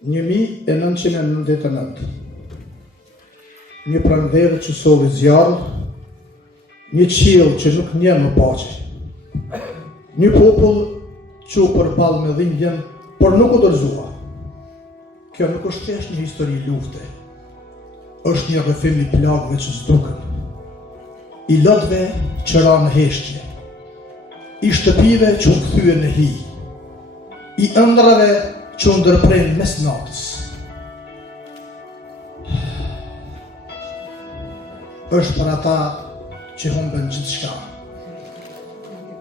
1999. Një pranverë që sovi zjarë, një qiell që nuk nje më paqe. Një popull që u përball me dhimbjen, por nuk u dorëzua. Kjo nuk është thjesht një histori lufte. Është një rrëfim i plagëve që s'duken, i lotëve që ranë heshtje, i shtëpive që u kthyen në hi, i ëndrave që u ndërprejnë mes natës. Është për ata që humben gjithçka,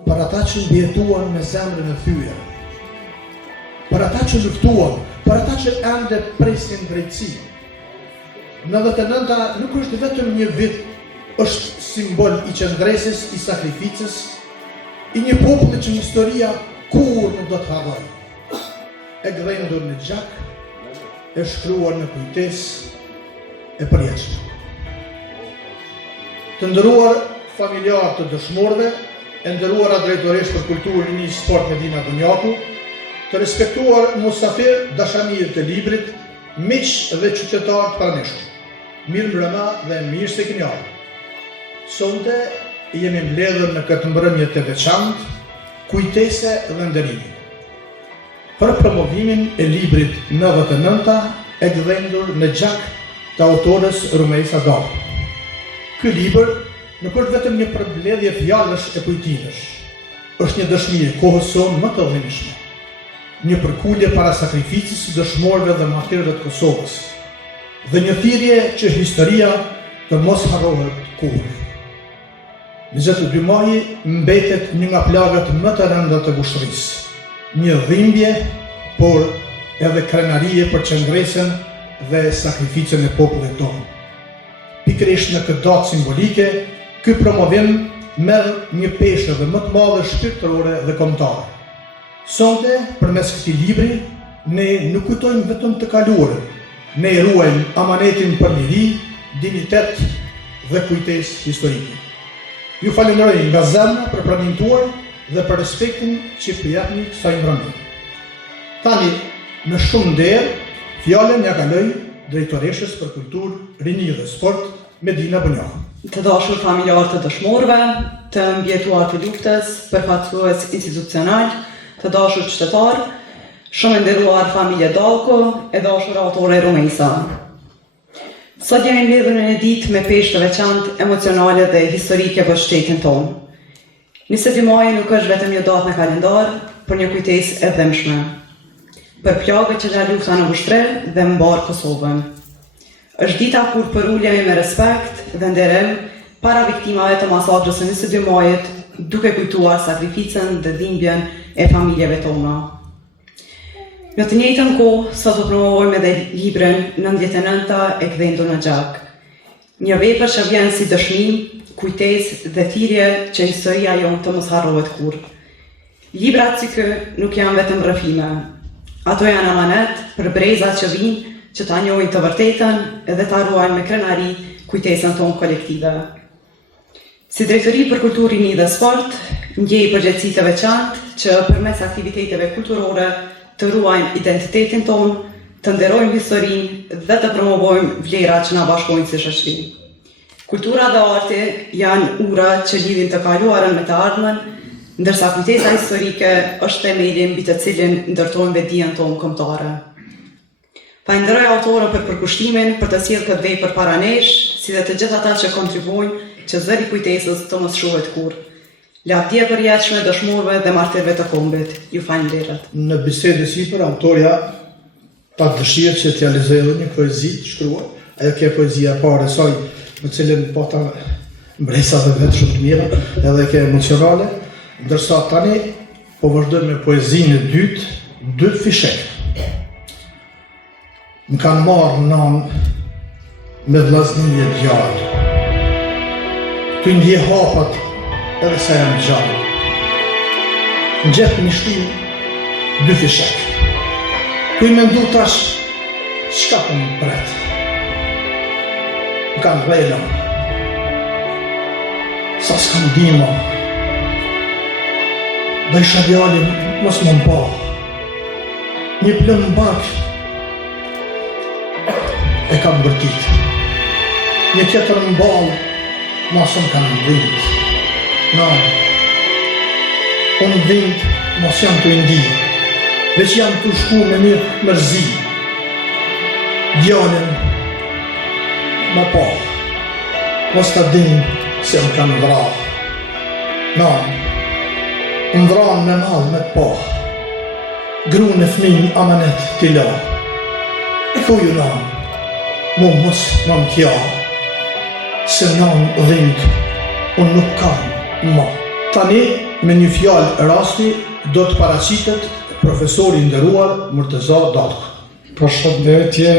për ata që mbjetuan me zemrën e thyer, për ata që luftuan, për ata që ende presin drejtësi. 99 nuk është vetëm një vit, është simbol i qëndresës, i sakrificës, i një populli që historia kur nuk do të harrojë. E gdhendur në gjak, e shkruar në kujtesë e përjetshme. Të nderuar familjarë të dëshmorëve, e nderuara drejtoresh për kulturë, rini, sport Medina Dunjaku, të respektuar musafir dashamirë të librit, miq dhe qytetarë të pranishëm. Mirë mbrëma dhe mirë se keni ardhur. Sonte jemi mbledhur në këtë mbrëmje të veçantë, kujtese dhe nderimi, për promovimin e librit 99 e gdhendur në gjak të autores Rumejsa Dallë. Ky libër nuk është vetëm një përbledhje fjalësh e kujtimësh, është një dëshmi e kohës sonë më të dhimbshme, një përkulje para sakrificës së dëshmorëve dhe martirëve të Kosovës, dhe një thirrje që historia të mos harrohet kurrë. 22 maji mbetet një nga plagët më të rënda të gushtërisë, një dhimbje, por edhe krenarie për qëndresën dhe sakrificën e popullit tonë. Pikërisht në këtë datë simbolike, ky promovim merr një peshë dhe më të madhe shpirtërore dhe kombëtare. Sonte, përmes këtij libri, ne nuk kujtojmë vetëm të kaluarën, ne ruajmë amanetin për liri, dinitet dhe kujtesë historike. Ju falenderoj nga zemra për pranimin tuaj dhe për respektin që japni kësaj mbrëmje. Tani, me shumë nder, fjalën ja kaloj drejtoreshës për kulturë, rini dhe sport, Medina Dunjaku. Të dashur familjarë të dëshmorëve, të mbjetuar të luftës, përfaqësues institucional, të dashur qytetarë, shumë nderuar familje Dallko, e dashur autore Rumejsa. Sot jemi mbledhur në një ditë me peshë të veçantë, emocionale dhe historike për shtetin tonë. 22 maji nuk është vetëm një datë në kalendar, por një kujtesë e dhëmshme për plagët që la lufta në Vushtre dhe mbar Kosovën. Është dita kur përulemi me respekt dhe nderim para viktimave të masakrës së 22 majit, duke kujtuar sakrificën dhe dhimbjen e familjeve tona. Në të njëjtën kohë, sot do promovojmë edhe librin 99 e gdhendur në gjak. Një vepër që vjen si dëshmi, kujtesë dhe thirrje që historia jonë të mos harrohet kurrë. Librat si ky nuk janë vetëm rrëfime. Ato janë amanet për brezat që vinë, që ta njohin të vërtetën edhe ta ruajnë me krenari kujtesën tonë kolektive. Si drejtori për kulturë, rini dhe sport, ndjej përgjegjësi të veçantë që përmes aktiviteteve kulturore të ruajmë identitetin tonë, të nderojmë historinë dhe të promovojmë vlerat që na bashkojnë si shoqëri. Kultura dhe arti janë ura që lidhin të kaluarën me të ardhmen, ndërsa kujtesa historike është themeli mbi të cilin ndërtojmë vetdijen tonë kombëtare. Falenderoj autorën për përkushtimin për të sjellë këtë vepër para nesh, si dhe të gjithë ata që kontribuojnë që zëri kujtesës të mos shuhet kurrë. Lavdje përjetshme dëshmorëve dhe martirëve të kombit. Ju falenderoj. Në bisedë sipër autorja pa dëshirë që t'ia lexojë një poezi të shkruar, ajo kjo poezia e parë e saj, në cilën pata mbresa dhe vetë shumë të mira, edhe kjo emocionale, ndërsa tani po vazhdoj me poezinë e dytë, dy fishek. Më kanë marrë nanë me vllaznie gjallë. Ty ndje hapat edhe sa jam gjallë. Në gjepë një shtim, dy fishek. Ty mendu tash, çka po më pret? Më kanë rejla. Sa s'kam dima. Dhe isha djali, mos më mba. Një plën në bakë, kam bërtit. Një tjetër në balë, mos më kanë dhind. Unë dhind, mos jam të indi, veç jam të shku me një mërzi. Djalin, më po, mos të din se më kanë vrah. Më vranë me malë me po, gru në fmin amanet t'i la. E thuju mu mos më më kja, se dhind, unë nuk kam ma. Tani, me një fjalë rasti, do të paraqitet profesori nderuar Murteza Dalko. Përshëndetje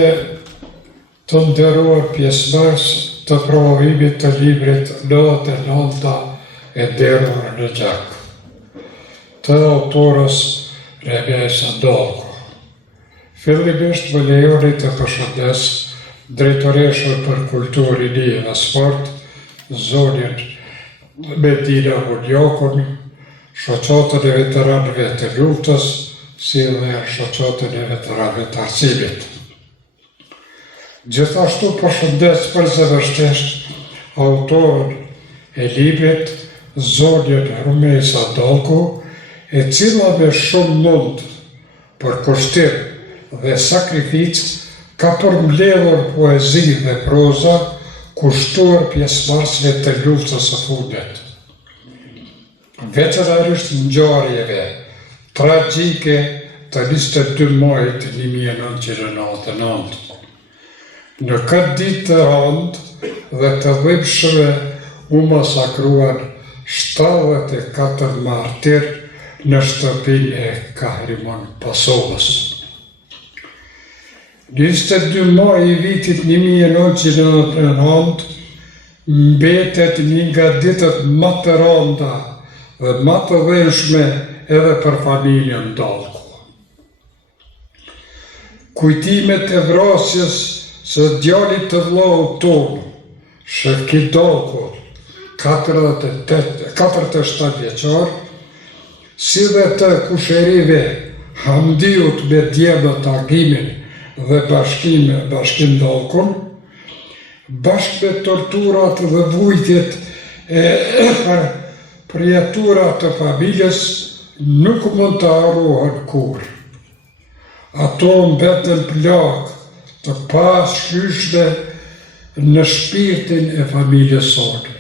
të nderuar pjesëmarrës të promovimit të librit Notë e Nënta e nderuar në gjak, të autorës Remesa Dalko. Fillimisht më lejoni të përshëndes drejtoreshën për kulturë, rini dhe sport, zonjën Medina Munjakun, shoqatën e veteranëve të luftës, si dhe shoqatën e veteranëve të arsimit. Gjithashtu përshëndes përzemërsisht autorën e librit, zonjën Remesa Dalko, e cila me shumë mund për kushtim dhe sakrificë ka përmbledhur poezi dhe proza kushtuar pjesëmarrësve të luftës së fundit. Veçanërisht ngjarjeve tragjike të 22 majit 1999. Në këtë ditë të rëndë dhe të dhimbshme u masakruan 74 martir në shtëpinë e Kahrimon Pasovës. 22 maj i vitit 1999 mbetet një nga ditët më të rënda dhe më të dhenshme edhe për familjen Dalko. Kujtimet e vrasjes së djalit të vllaut tonë, Shevki Dalko, 47 vjeçar, si dhe të kusherive Hamdiut me djemët Agimin dhe bashkim Dalkon, bashkë me torturat dhe vujtjet e përjeturat të familjes, nuk mund të harrohen kur. Ato mbeten plak të pashlyeshme në shpirtin e familjes sonë.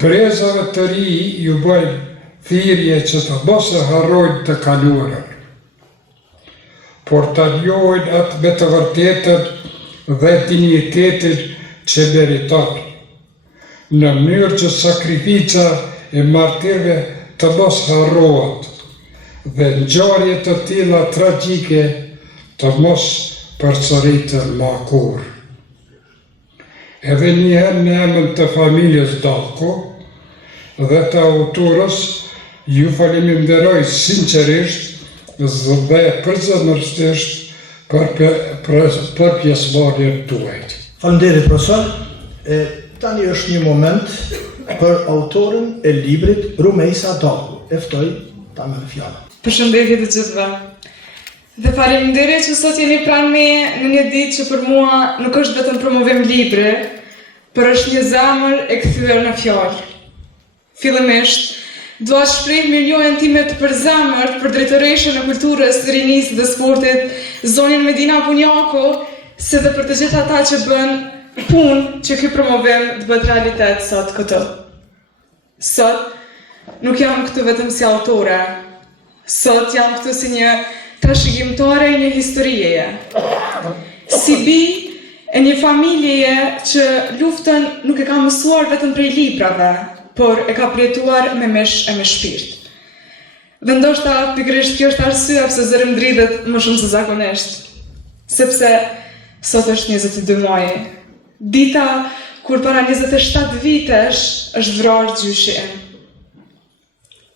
Brezave të ri ju bëjnë thirrje që të mos e harrojnë të kaluarën, por të njohin atë me të vërtetën dhe dignitetin që meriton, në mënyrë që sakrifica e martirëve të mos harrohet dhe ngjarje të tilla tragjike të mos përsëriten më kurrë. Edhe njëherë në emër të familjes Dalko dhe të autorës, ju faleminderoj sinqerisht dhe përzemërsisht për pjesëmarrjen tuaj. Faleminderit profesor. Tani është një moment për autorën e librit Remesa Dalko. E ftoj ta merr fjalën. Përshëndetje të gjithëve. Dhe faleminderit që sot jeni pranë meje në një ditë që për mua nuk është vetëm promovim libri, por është një zemër e kthyer në fjalë. Fillimisht, dua shpreh mirënjohjen time të përzemërt për drejtoreshën e kulturës, rinisë dhe sportit, zonjën Medina Munjaku, si dhe për të gjithë ata që bën punë që ky promovim të bëhet realitet sot këtu. Sot nuk jam këtu vetëm si autore. Sot jam këtu si një trashëgimtare e një historieje. Si bi e një familjeje që luftën nuk e ka mësuar vetëm prej librave, por e ka përjetuar me mesh e me shpirt. Dhe ndoshta pikërisht kjo është arsyeja pse zëri më dridhet më shumë se zakonisht. Sepse sot është 22 maji. Dita kur para 27 vitesh është vrarë gjyshi im.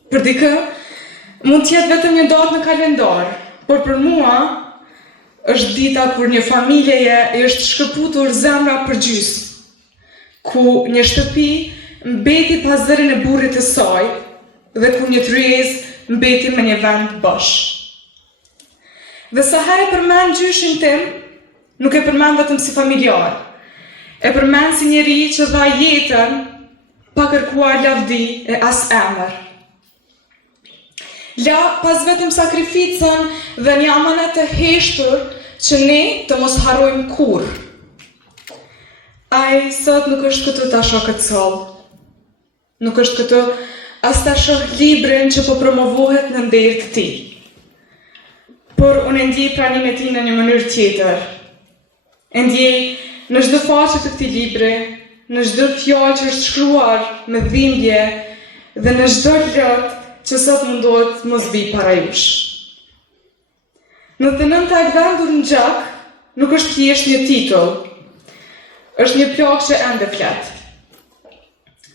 Për dikë mund të jetë vetëm një datë në kalendar, por për mua është dita kur një familjeje i është shkëputur zemra për gjys, ku një shtëpi mbeti pas zërin e burrit të saj dhe ku një tryezë mbeti me një vend bosh. Dhe sa herë përmend gjyshin tim, nuk e përmend vetëm si familjar, e përmend si njeri që dha jetën pa kërkuar lavdi e as emër. La pas vetëm sakrificën dhe një amanet të heshtur që ne të mos harrojmë kur. Ai sot nuk është këtu ta shoh këtë sallë. Nuk është këtu as ta shoh librin që po promovohet në nder të tij. Por unë ndjej pranimin e tij në një mënyrë tjetër. E ndjej në çdo faqe të këtij libri, në çdo fjalë që është shkruar me dhimbje dhe në çdo lot që sot mundohet mos vi para jush. Në të nënta e gdhendur në gjak nuk është thjesht një titull, është një plak që ende flet.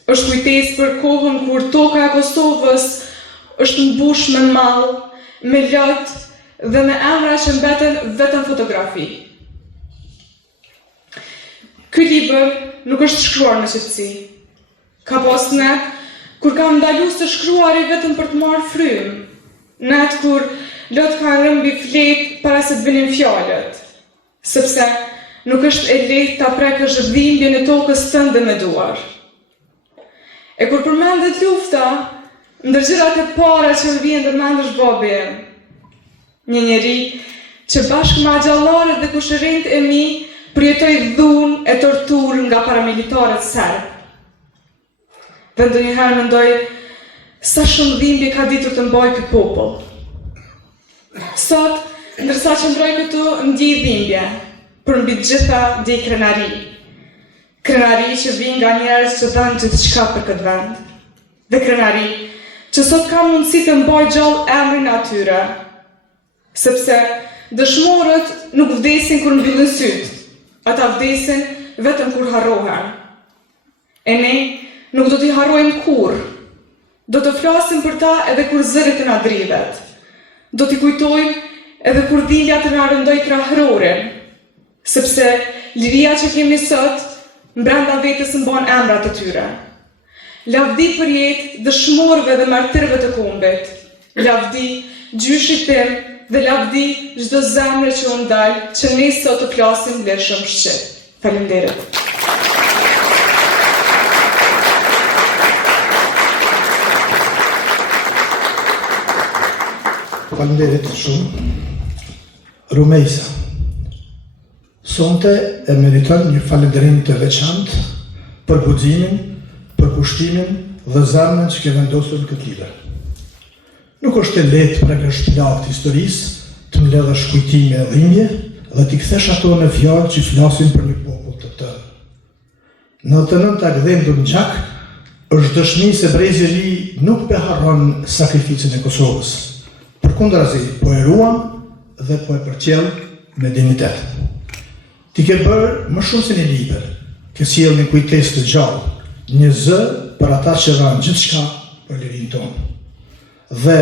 Është kujtesë për kohën kur toka e Kosovës është mbush me mall, me lot dhe me emra që mbeten vetëm fotografi. Ky libër nuk është shkruar në qetësi. Ka pas net kur kam ndalu së shkruari vetëm për të marrë frymë, net kur lot ka rënë mbi fletë para se të vinin fjalët, sepse nuk është e lehtë ta prekësh dhimbjen e tokës tënde me duar. E kur përmendet lufta, ndër gjërat e para që më vjen ndërmend është babi im. Një njeri që bashkë me axhallarët dhe kushërinjtë e mi përjetoi dhunë e torturë nga paramilitarët serb. Dhe ndonjëherë mendoj sa shumë dhimbje ka ditur të mbajë ky popull. Sot, ndërsa që mbroj këtu, ndjej dhimbje, për mbi të gjitha ndjej krenari. Krenari që vijnë nga njerëz që dhanë gjithçka për këtë vend. Dhe krenari që sot ka mundësi të mbajë gjallë emrin e atyre. Sepse dëshmorët nuk vdesin kur mbyllin syt, ata vdesin vetëm kur harrohen. E ne nuk do t'i harrojmë kur. Do të flasim për ta edhe kur zëri të na dridhet. Do t'i kujtojmë edhe kur dhimbja të na rëndoj krahërorin. Sepse liria që kemi sot, brenda vetës mban emrat e tyre. Lavdi për jetë dëshmorëve dhe martirëve të kombit. Lavdi gjyshit tim dhe lavdi çdo zemre që u ndal, që ne sot të flasim vlerëshëm shqip. Faleminderit. Faleminderit shumë. Rumejsa. Sonte e meriton një falënderim të veçantë për guximin, për kushtimin dhe zemrën që ke vendosur në këtë libër. Nuk është e lehtë prekësh plak të historisë të mbledhësh kujtime e dhimbje dhe t'i kthesh ato në fjalë që flasin për një popull të tërë. Në të nënta gdhendur në gjak është dëshmi se brezi i ri nuk harron sakrificën e Kosovës. Përkundrazi, po e ruan dhe po e përqell me dignitet. Ti ke bërë më shumë se një libër, ke sjellë një kujtesë të gjallë, një zë për ata që dhanë gjithçka për lirinë tonë. Dhe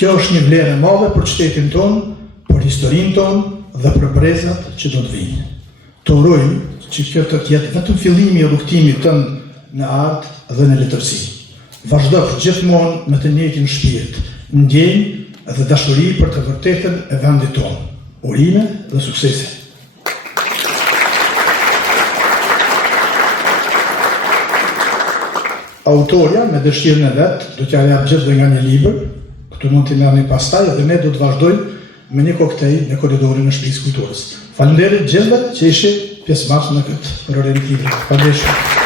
kjo është një vlerë e madhe për qytetin tonë, për historinë tonë dhe për brezat që do të vinë. Të urojmë që kjo të jetë vetëm fillimi i rrugtimit tënd në art dhe në letërsi. Vazhdo gjithmonë me të njëjtin shpirt, ndjenjë dhe dashuri për të vërtetën e vendit tonë. Urime dhe suksese. Autorja me dëshirën e vet do t'ja jap gjithë nga një libër, këtu mund t'i merrni pastaj dhe ne do të vazhdojmë me një koktejl në korridorin e Shtëpisë Kulturës. Faleminderit gjithëve që ishin pjesëmarrës në këtë orientim. Faleminderit.